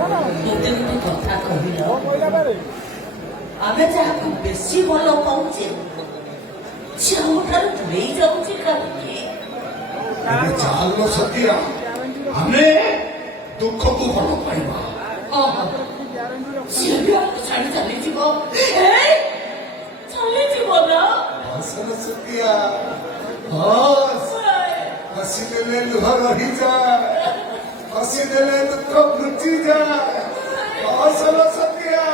ଗୋଟେ ଗୋଟେ କଥା କହିଲ ଆମେ ଯାହାକୁ ବେଶୀ ଭଲ ପାଉଛେ ସେ ଆମଠାରୁ ଦୂରେଇ ଯାଉଛି କାହିଁକି? ଏବେ ଚାଲ ସତିଆ ଆମେ ଦୁଃଖକୁ ଭଲ ପାଇବା। ସିଏ ବି ଆମକୁ ଛାଡି ଚାଲିଯିବ। ଚାଲିଯିବ ନା? ହସଲ ସତିଆ ହସ, ହସିଦେଲେ ଲୁହ ରହିଯାଏ, ହସିଦେଲେ ଦୁଃଖ ଘୁଚିଯାଏ। ହସଲ ସତିଆ।